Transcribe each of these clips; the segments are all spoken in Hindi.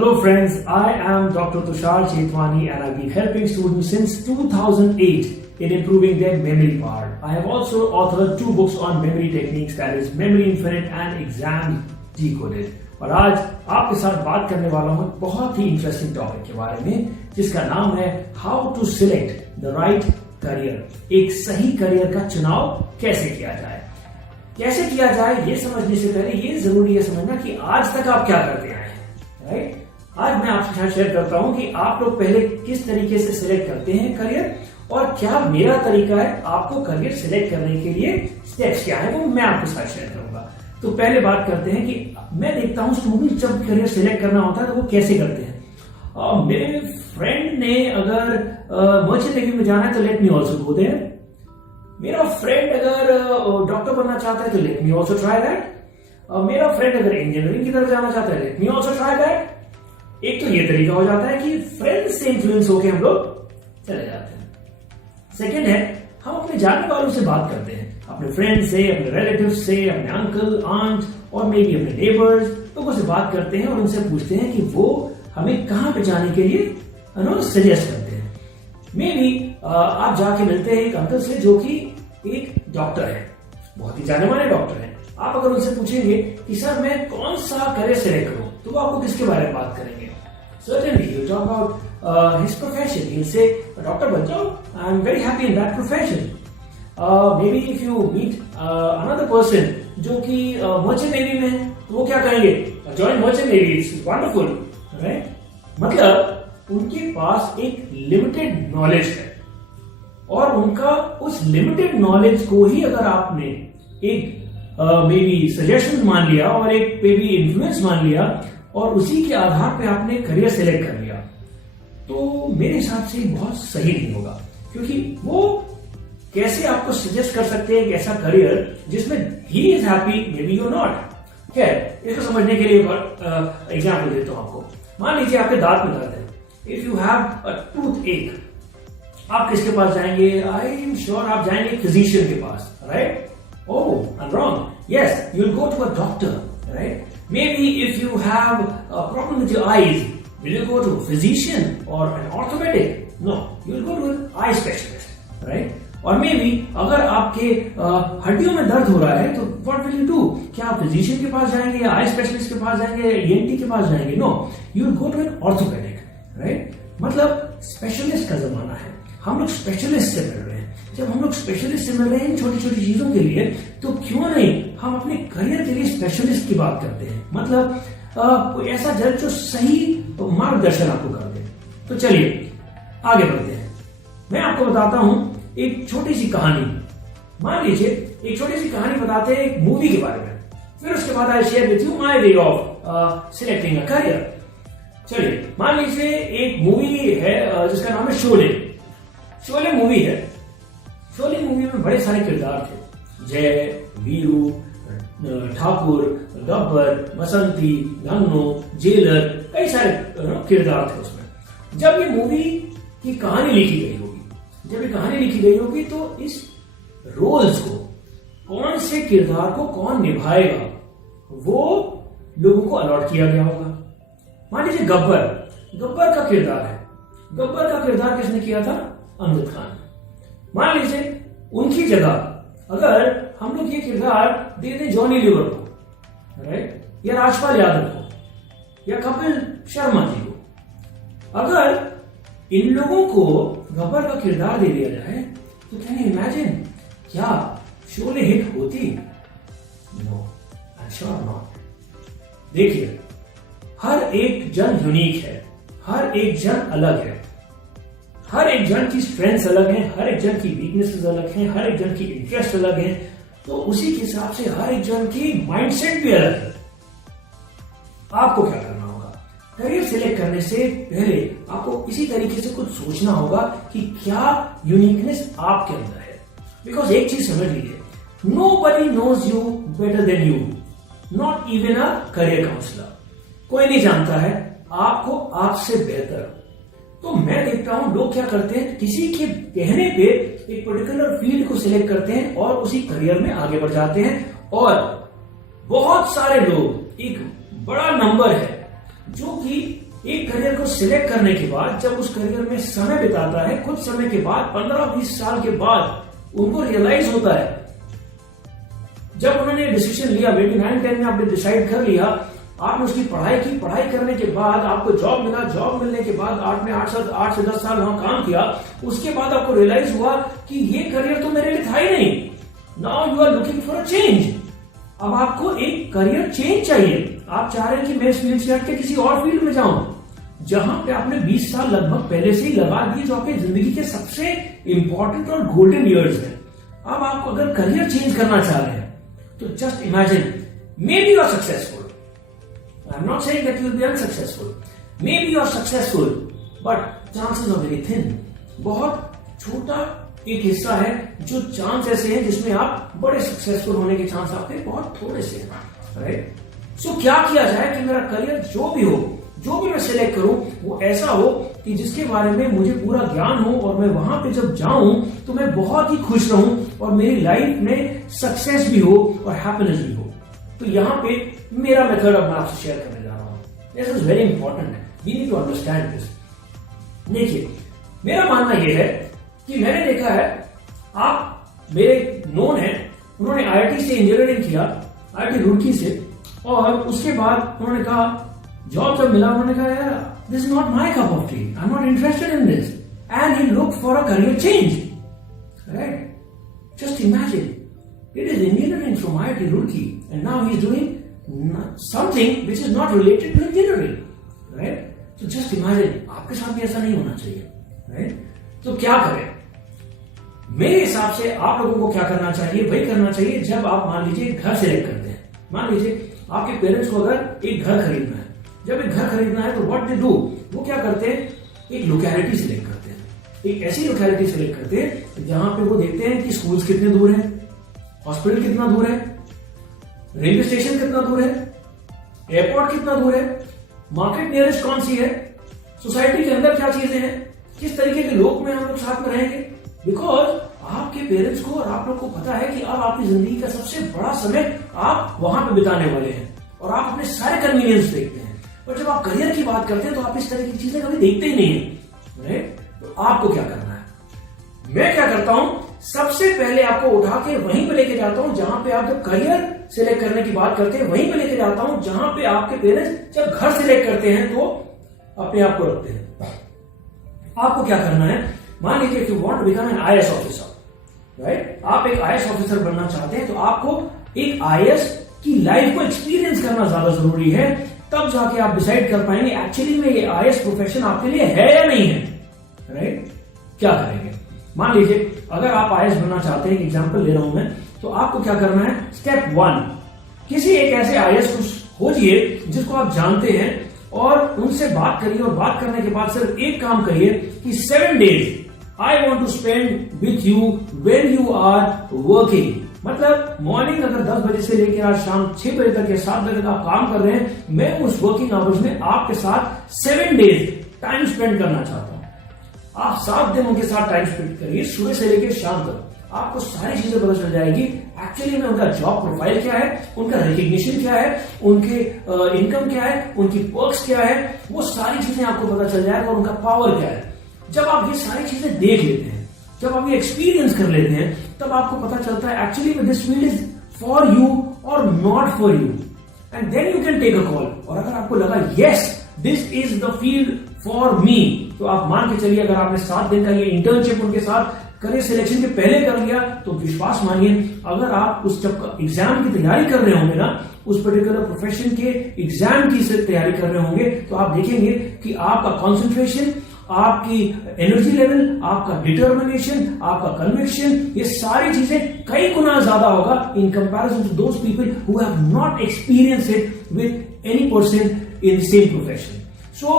Hello friends, I am Dr. Tushar Chetwani and I've been helping students since 2008 in improving their memory power. I have also authored 2 books on memory techniques, that is Memory Infinite and Exam Decoded. और आज आपके साथ बात करने वाला हूँ बहुत ही इंटरेस्टिंग टॉपिक के बारे में जिसका नाम है how to select the right career. एक सही करियर का चुनाव कैसे किया जाए। कैसे किया जाए ये समझने से पहले ये जरूरी है समझना कि आज तक आप क्या करते आए हैं, राइट। आज मैं आपके साथ शेयर करता हूं कि आप लोग पहले किस तरीके से सिलेक्ट करते हैं करियर और क्या मेरा तरीका है आपको करियर सिलेक्ट करने के लिए स्टेप्स क्या है वो मैं आपके साथ शेयर करूंगा। तो पहले बात करते हैं कि मैं देखता हूं स्टूडेंट जब करियर सिलेक्ट करना होता है तो वो कैसे करते हैं। मेरे फ्रेंड ने अगर मर्चेंट नेवी में जाना है तो let me also go there. मेरा फ्रेंड अगर डॉक्टर बनना चाहता है तो let me also try that. मेरा फ्रेंड अगर इंजीनियरिंग की तरफ जाना चाहता है let me also try that. एक तो ये तरीका हो जाता है कि फ्रेंड्स से इन्फ्लुएंस होकर हम लोग चले जाते हैं। सेकेंड है हम अपने जानने वालों से बात करते हैं, अपने फ्रेंड्स से, अपने रिलेटिव्स से, अपने अंकल आंट और मे बी अपने नेबर्स लोगों से बात करते हैं और उनसे पूछते हैं कि वो हमें कहां पे जाने के लिए सजेस्ट करते हैं। मे बी आप जाके मिलते हैं एक अंकल से जो कि एक डॉक्टर है, बहुत ही जाने माने डॉक्टर है। आप अगर उनसे पूछेंगे कि सर मैं कौन सा करियर सिलेक्ट करूं तो वो आपको किसके बारे में बात करेंगे। Certainly, you talk about his profession. He'll say, "Doctor Bajao, I'm very happy in that profession." Maybe if you meet another person जो कि merchant navy में है, तो वो क्या कहेंगे? Join merchant navy, it's wonderful, right? मतलब उनके पास एक लिमिटेड नॉलेज है और उनका उस लिमिटेड नॉलेज को ही अगर आपने एक मे बी सजेशन मान लिया और एक मे बी इन्फ्लुएंस मान लिया और उसी के आधार पे आपने करियर सिलेक्ट कर लिया तो मेरे हिसाब से बहुत सही नहीं होगा, क्योंकि वो कैसे आपको सजेस्ट कर सकते हैं एक ऐसा करियर जिसमें he is happy may be you not. खैर इसको समझने के लिए एग्जाम्पल देता हूं आपको। मान लीजिए आपके दांत में दर्द है, if you have a tooth एक, आप किसके पास जाएंगे? आई एम श्योर आप जाएंगे फिजिशियन के पास, right? Oh I am wrong, yes you will go to a doctor, right? Maybe if you have a problem with your eyes, will you go to a physician or an orthopedic? No, you will go to an eye specialist, right? और maybe अगर आपके हड्डियों में दर्द हो रहा है तो what will you do? क्या आप फिजिशियन के पास जाएंगे या आई स्पेशलिस्ट के पास जाएंगे या ENT के पास जाएंगे? No, you will go to an orthopedic, right? मतलब स्पेशलिस्ट का जमाना है, हम लोग स्पेशलिस्ट से मिल रहे हैं। जब हम लोग स्पेशलिस्ट से मिल रहे हैं छोटी छोटी चीजों के लिए तो क्यों नहीं हम अपने करियर के लिए स्पेशलिस्ट की बात करते हैं। मतलब कोई ऐसा जज जो सही मार्गदर्शन आपको कर दे। तो चलिए आगे बढ़ते हैं। मैं आपको बताता हूं एक छोटी सी कहानी। मान लीजिए एक छोटी सी कहानी बताते हैं एक मूवी के बारे में, फिर उसके बाद I share with you my way of selecting a career. चलिए मान लीजिए एक मूवी है जिसका नाम है शोले। शोले मूवी है। शोले मूवी में बड़े सारे किरदार थे, जय, वीरू, ठाकुर, गब्बर, बसंती, गन्नो, जेलर, कई सारे किरदार थे उसमें। जब ये मूवी की कहानी लिखी गई होगी तो इस रोल्स को कौन से किरदार को कौन निभाएगा वो लोगों को अलॉट किया गया होगा। मान लीजिए गब्बर का किरदार है। गब्बर का किरदार किसने किया था? अमजद खान। मान लीजिए उनकी जगह अगर हम लोग ये किरदार दे दें जॉनी लीवर को, राइट, या राजपाल यादव को या कपिल शर्मा जी को, अगर इन लोगों को गब्बर का किरदार दे दिया जाए तो कैन यू इमेजिन क्या शोले हिट होती? No, I am sure not. देखिए हर एक जन यूनिक है, हर एक जन अलग है, हर एक जन की स्ट्रेंथ्स अलग हैं, हर एक जन की वीकनेसेस अलग हैं, हर एक जन की इंटरेस्ट अलग हैं, तो उसी के हिसाब से हर एक जन की माइंडसेट भी अलग है। आपको क्या करना होगा? करियर सिलेक्ट करने से पहले आपको इसी तरीके से कुछ सोचना होगा कि क्या यूनिकनेस आपके अंदर है। बिकॉज एक चीज समझ लीजिए, nobody knows you better than you, not even a career counsellor. कोई नहीं जानता है आपको आपसे बेहतर। तो मैं देखता हूं लोग क्या करते हैं, किसी के कहने पे एक पर्टिकुलर फील्ड को सिलेक्ट करते हैं और उसी करियर में आगे बढ़ जाते हैं। और बहुत सारे लोग, एक बड़ा नंबर है जो कि एक करियर को सिलेक्ट करने के बाद जब उस करियर में समय बिताता है, कुछ समय के बाद 15-20 साल के बाद उनको रियलाइज होता है, जब उन्होंने डिसीजन लिया, बेटी 9-10 में आपने डिसाइड कर लिया, आपने उसकी पढ़ाई की, पढ़ाई करने के बाद आपको जॉब मिला, जॉब मिलने के बाद 8 से 10 साल वहां काम किया, उसके बाद आपको रियलाइज हुआ कि ये करियर तो मेरे लिए था ही नहीं। Now you are looking for a change. अब आपको एक करियर चेंज चाहिए। आप चाह रहे हैं कि मैं इस फील्ड से हट के किसी और फील्ड में जाऊं, जहां पे आपने 20 साल लगभग पहले से ही लगा दिए, जो आपकी जिंदगी के सबसे इंपॉर्टेंट और गोल्डन ईयर्स है। अब आप अगर करियर चेंज करना चाह रहे हैं तो just imagine, maybe you are successful, I am not saying that you will be unsuccessful, maybe you are successful, but chances are very thin. बहुत छोटा एक हिस्सा है जो चांस ऐसे हैं जिसमें आप बड़े सक्सेसफुल होने के चांस आपके बहुत थोड़े से हैं, राइट? सो क्या किया जाए कि मेरा करियर जो भी हो, जो भी मैं सिलेक्ट करूं, वो ऐसा हो कि जिसके बारे में मुझे पूरा ज्ञान हो और मैं वहां पे जब जाऊं तो मैं बहुत ही खुश रहूं और मेरी लाइफ में सक्सेस भी हो और हैप्पीनेस भी हो। तो यहां पे मेरा मेथड अब मैं आपसे शेयर करने जा रहा हूं। This is very important, we need to understand this. देखिए, मेरा मानना यह है कि मैंने देखा है, आप मेरे नोन है, उन्होंने आईआईटी से इंजीनियरिंग किया, आईआईटी रुड़की से, और उसके बाद उन्होंने कहा, जॉब जब मिला, उन्होंने कहा यार this is not my cup of T, I am not interested in this, and he look for a career change, right? Just imagine, it is engineering from IIT Roorkee and now he is doing something which is not related to engineering, right? So just imagine, आपके साथ भी ऐसा नहीं होना चाहिए, right? तो क्या करें? मेरे हिसाब से आप लोगों को क्या करना चाहिए, वही करना चाहिए जब आप मान लीजिए घर सिलेक्ट करते हैं। मान लीजिए आपके पेरेंट्स को अगर एक घर खरीदना है, जब एक घर खरीदना है तो व्हाट दे डू, वो क्या करते हैं, एक लोकेलिटी सिलेक्ट करते हैं, एक ऐसी लोकेलिटी सिलेक्ट करते हैं जहां पे वो देखते हैं कि स्कूल्स कितने दूर हैं, हॉस्पिटल कितना दूर है, रेलवे स्टेशन कितना दूर है, एयरपोर्ट कितना दूर है, मार्केट नियरेस्ट कौन सी है, सोसाइटी के अंदर क्या चीजें हैं, किस तरीके के लोग में हम लोग साथ में रहेंगे। बिकॉज आपके पेरेंट्स को और आप लोग को पता है कि अब आपकी जिंदगी का सबसे बड़ा समय आप वहां पे बिताने वाले हैं और आप अपने सारे कन्वीनियंस देखते हैं। पर जब आप करियर की बात करते हैं तो आप इस तरह की चीजें कभी देखते ही नहीं है, राइट? तो आपको क्या करना है, मैं क्या करता हूं, सबसे पहले आपको उठा के वहीं पे लेके जाता हूं जहां पे आप जब करियर सिलेक्ट करने की बात करते हैं, वहीं पे लेके जाता हूं जहां पे आपके पेरेंट्स जब घर सिलेक्ट करते हैं तो अपने आप को रखते हैं। आपको क्या करना है, मान लीजिए if you want to become an IAS officer, right? आप एक आईएएस ऑफिसर बनना चाहते हैं तो आपको एक आईएएस की लाइफ को एक्सपीरियंस करना ज्यादा जरूरी है, तब जाके आप डिसाइड कर पाएंगे एक्चुअली में ये आईएएस प्रोफेशन आपके लिए है या नहीं है, राइट? क्या करेंगे, मान लीजिए अगर आप आईएएस बनना चाहते हैं, एग्जांपल ले रहा हूं मैं, तो आपको क्या करना है, स्टेप 1, किसी एक ऐसे आईएएस को खोजिए जिसको आप जानते हैं और उनसे बात करिए, और बात करने के बाद सिर्फ एक काम करिए कि 7 days I want to spend with you when you are working। मतलब मॉर्निंग अगर 10 बजे से लेकर आज शाम 6 बजे तक या 7 बजे तक आप काम कर रहे हैं, मैं उस वर्किंग आवर्स में आपके साथ 7 days टाइम स्पेंड करना चाहता हूं। आप 7 दिन उनके साथ टाइम स्पेंड करिए, सुबह से लेकर शाम तक। आपको सारी चीजें पता चल जाएगी एक्चुअली में उनका जॉब प्रोफाइल क्या है, उनका रिकग्निशन क्या है, उनके इनकम क्या है, उनकी पर्क्स क्या है, वो सारी चीजें आपको पता चल जाएगा, और उनका पावर क्या है। जब आप ये सारी चीजें देख लेते हैं, जब आप ये एक्सपीरियंस कर लेते हैं, तब आपको पता चलता है एक्चुअली में this field is for you और not for you, and then you can take a call. और अगर आपको लगा yes this is the field for me, तो आप मान के चलिए अगर आपने 7 दिन का ये इंटर्नशिप उनके साथ करियर सिलेक्शन के पहले कर लिया, तो विश्वास मानिए अगर आप उस जब एग्जाम की तैयारी कर रहे होंगे ना, उस पर्टिकुलर प्रोफेशन के एग्जाम की तैयारी कर रहे होंगे, तो आप देखेंगे कि आपका कॉन्सेंट्रेशन, आपकी एनर्जी लेवल, आपका डिटर्मिनेशन, आपका कन्विक्शन, ये सारी चीजें कई गुना ज्यादा होगा in comparison to those people who have not experience it with any person in same profession. So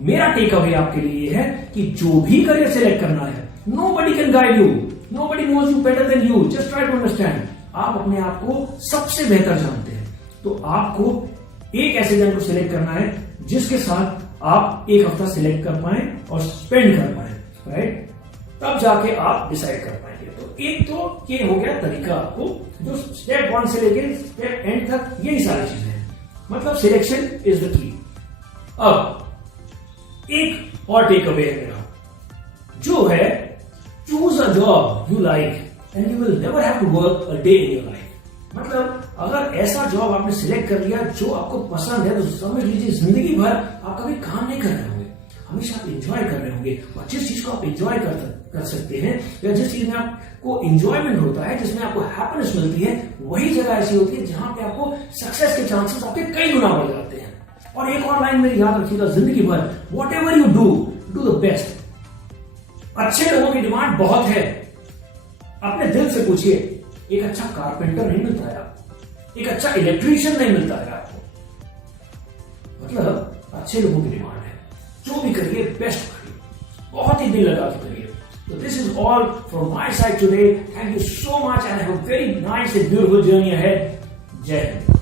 मेरा टेक अवे आपके लिए है कि जो भी करियर सिलेक्ट करना है, nobody can guide you, nobody knows you better than you, just try to understand। आप अपने आप को सबसे बेहतर जानते हैं, तो आपको एक ऐसे जन को सिलेक्ट करना है जिसके साथ आप एक हफ्ता सिलेक्ट कर पाए और स्पेंड कर पाए, राइट? तब जाके आप डिसाइड कर पाएंगे। तो एक तो ये हो गया तरीका आपको, जो स्टेप 1 से लेके स्टेप एंड तक यही सारी चीजें हैं, मतलब सिलेक्शन इज द की। अब एक और टेक अवे है मेरा, जो है choose a job you like and you will never have to work a day in your life. मतलब अगर ऐसा जॉब आपने सिलेक्ट कर लिया जो आपको पसंद है, तो समझ लीजिए जिंदगी भर आप कभी काम नहीं कर रहे होंगे, हमेशा आप इंजॉय कर रहे होंगे। और जिस चीज को आप इंजॉय कर सकते हैं, या जिस चीज में आपको इंजॉयमेंट होता है, जिसमें आपको हैप्पीनेस मिलती है, वही जगह ऐसी होती है जहां पे आपको सक्सेस के चांसेस आपके कई गुना बढ़ जाते हैं। और एक और लाइन मेरी याद रखिएगा जिंदगी भर, what ever you do the best. अच्छे लोगों की डिमांड बहुत है, अपने दिल से पूछिए, एक अच्छा कारपेंटर नहीं मिलता है आपको, एक अच्छा इलेक्ट्रीशियन नहीं मिलता है आपको। मतलब अच्छे लोगों की डिमांड है। जो भी करिए बेस्ट करिए, बहुत ही दिल लगा के करिए। So this is all from my side today. Thank you so much and have a very nice and beautiful journey ahead. Jai Hind.